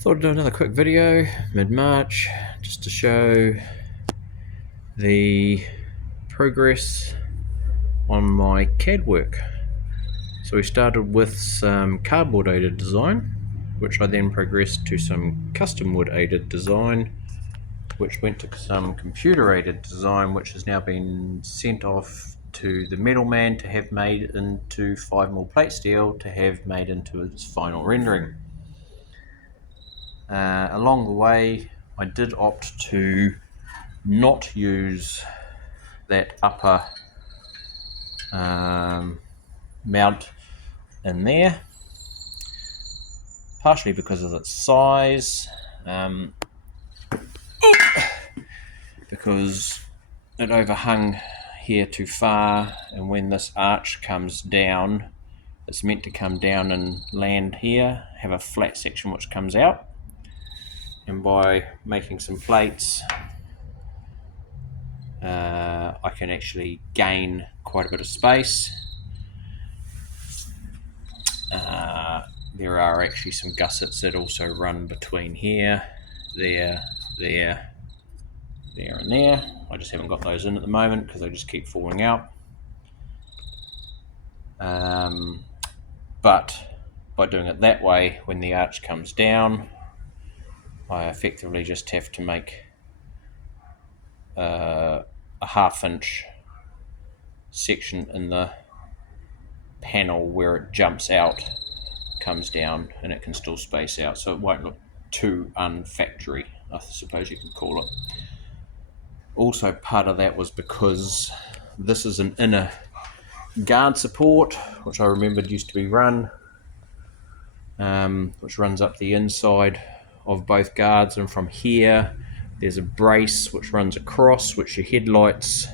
Thought I'd do another quick video mid-March just to show the progress on my CAD work. So we started with some cardboard aided design, which I then progressed to some custom wood aided design, which went to some computer aided design, which has now been sent off to the metal man to have made into 5mm plate steel to have made into its final rendering. Along the way, I did opt to not use that upper mount in there, partially because of its size, because it overhung here too far, and when this arch comes down, it's meant to come down and land here, have a flat section which comes out, and by making some plates I can actually gain quite a bit of space. There are actually some gussets that also run between here, there, and there. I just haven't got those in at the moment because they just keep falling out. But by doing it that way, when the arch comes down, I effectively just have to make a 1/2 inch section in the panel where it jumps out, comes down, and it can still space out, so it won't look too unfactory, I suppose you could call it. Also, part of that was because this is an inner guard support, which I remembered used to be run, which runs up the inside of both guards, and from here there's a brace which runs across, which your headlights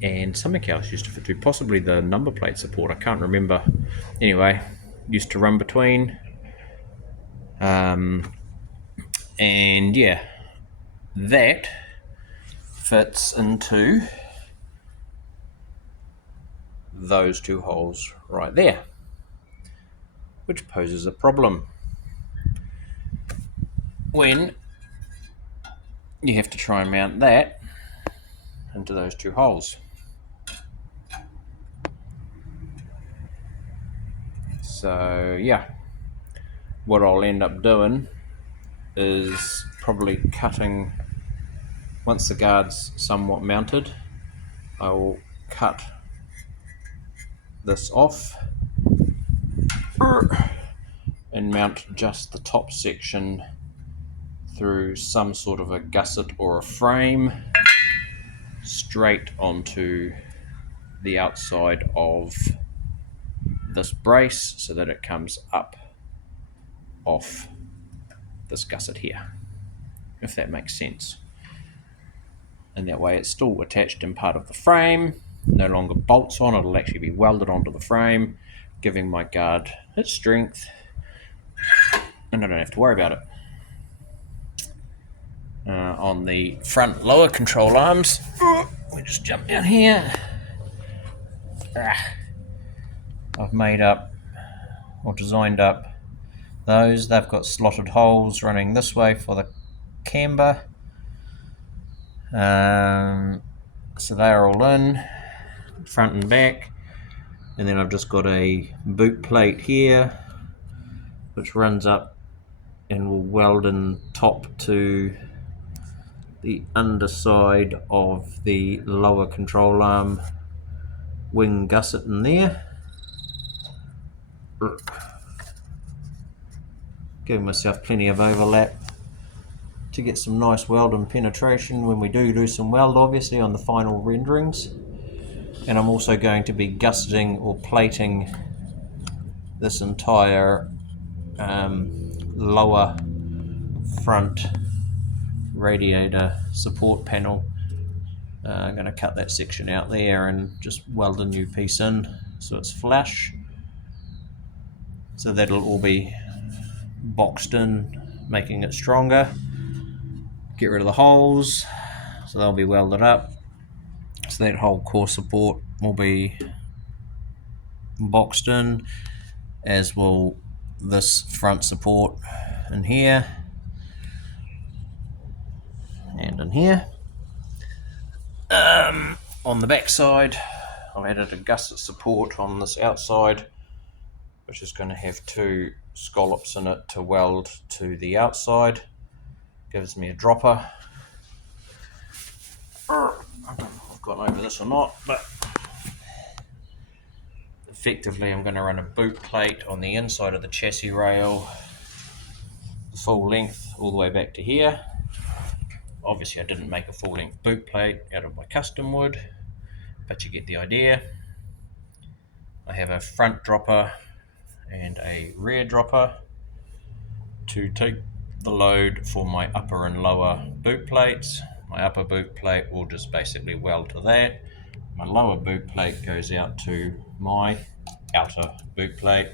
and something else used to fit to, possibly the number plate support, I can't remember. Anyway, used to run between. And yeah, that fits into those two holes right there, which poses a problem when you have to try and mount that into those two holes. So yeah, what I'll end up doing is probably cutting, once the guard's somewhat mounted, I will cut this off and mount just the top section through some sort of a gusset or a frame straight onto the outside of this brace so that it comes up off this gusset here, if that makes sense. And that way it's still attached in part of the frame, no longer bolts on, it'll actually be welded onto the frame, giving my guard its strength, and I don't have to worry about it. On the front lower control arms, we just jump down here. I've made up or designed up those. They've got slotted holes running this way for the camber. So they're all in, front and back. And then I've just got a boot plate here, which runs up and will weld in top to the underside of the lower control arm wing gusset in there. Giving myself plenty of overlap to get some nice weld and penetration when we do some weld, obviously, on the final renderings. And I'm also going to be gusseting or plating this entire lower front radiator support panel. I'm going to cut that section out there and just weld a new piece in so it's flush. So that'll all be boxed in, making it stronger. Get rid of the holes, so they'll be welded up. So that whole core support will be boxed in, as will this front support in here and in here. On the back side, I added a gusset support on this outside, which is going to have 2 scallops in it to weld to the outside. Gives me a dropper. I don't know if I've gone over this or not, but effectively I'm going to run a boot plate on the inside of the chassis rail, the full length all the way back to here. Obviously I didn't make a full length boot plate out of my custom wood, but you get the idea. I have a front dropper and a rear dropper to take the load for my upper and lower boot plates. My upper boot plate will just basically weld to that. My lower boot plate goes out to my outer boot plate.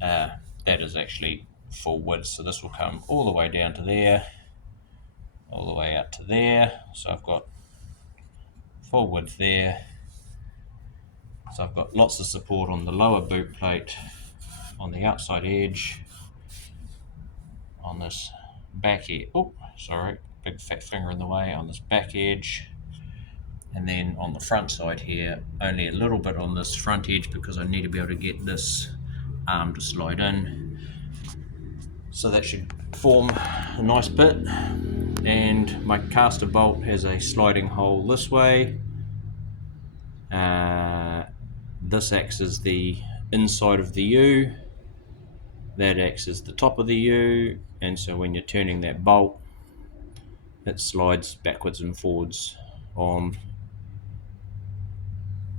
That is actually full width, so this will come all the way down to there, all the way out to there. So I've got full width there. So I've got lots of support on the lower boot plate, on the outside edge, on this back edge. Oh, sorry, big fat finger in the way, on this back edge. And then on the front side here, only a little bit on this front edge because I need to be able to get this arm to slide in. So that should form a nice bit. And my caster bolt has a sliding hole this way. This acts as the inside of the U. That acts as the top of the U. And so when you're turning that bolt, it slides backwards and forwards on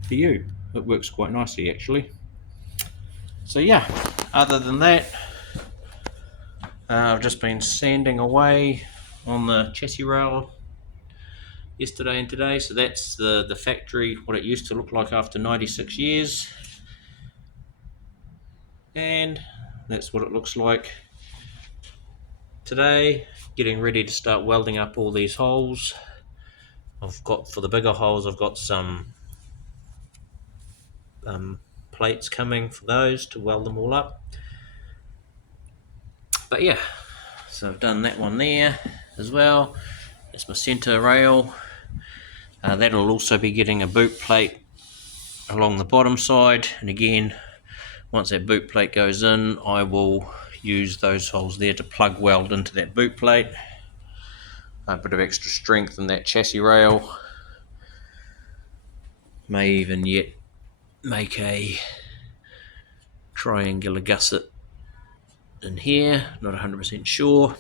the U. It works quite nicely actually. So yeah, other than that, I've just been sanding away on the chassis rail yesterday and today. So that's the factory, what it used to look like after 96 years. And that's what it looks like today. Getting ready to start welding up all these holes. I've got, for the bigger holes, I've got some plates coming for those to weld them all up. But yeah, so I've done that one there as well. That's my center rail. That'll also be getting a boot plate along the bottom side, and again, once that boot plate goes in, I will use those holes there to plug weld into that boot plate. A bit of extra strength in that chassis rail. May even yet make a triangular gusset in here, not 100% sure.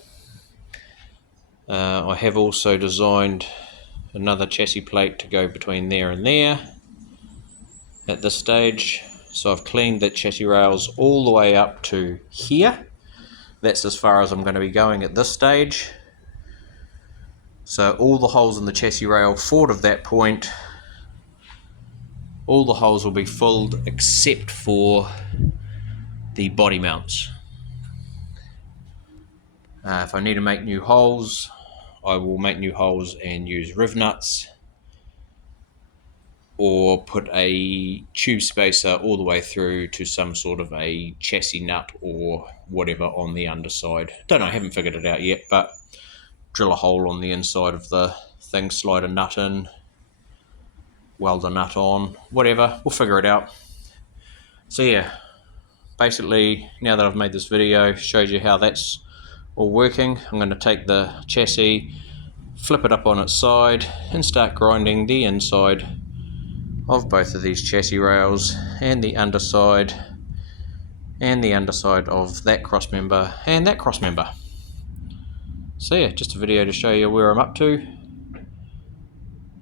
I have also designed another chassis plate to go between there and there at this stage. So I've cleaned the chassis rails all the way up to here. That's as far as I'm going to be going at this stage. So all the holes in the chassis rail forward of that point, all the holes will be filled except for the body mounts. If I need to make new holes, I will make new holes and use riv nuts, or put a tube spacer all the way through to some sort of a chassis nut or whatever on the underside. Don't know, I haven't figured it out yet, but drill a hole on the inside of the thing, slide a nut in, weld a nut on, whatever, we'll figure it out. So yeah, basically now that I've made this video, shows you how that's all working. I'm going to take the chassis, flip it up on its side and start grinding the inside of both of these chassis rails and the underside of that cross member and that cross member. So yeah, just a video to show you where I'm up to,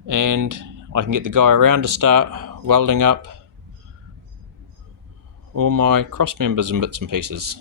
and I can get the guy around to start welding up all my cross members and bits and pieces.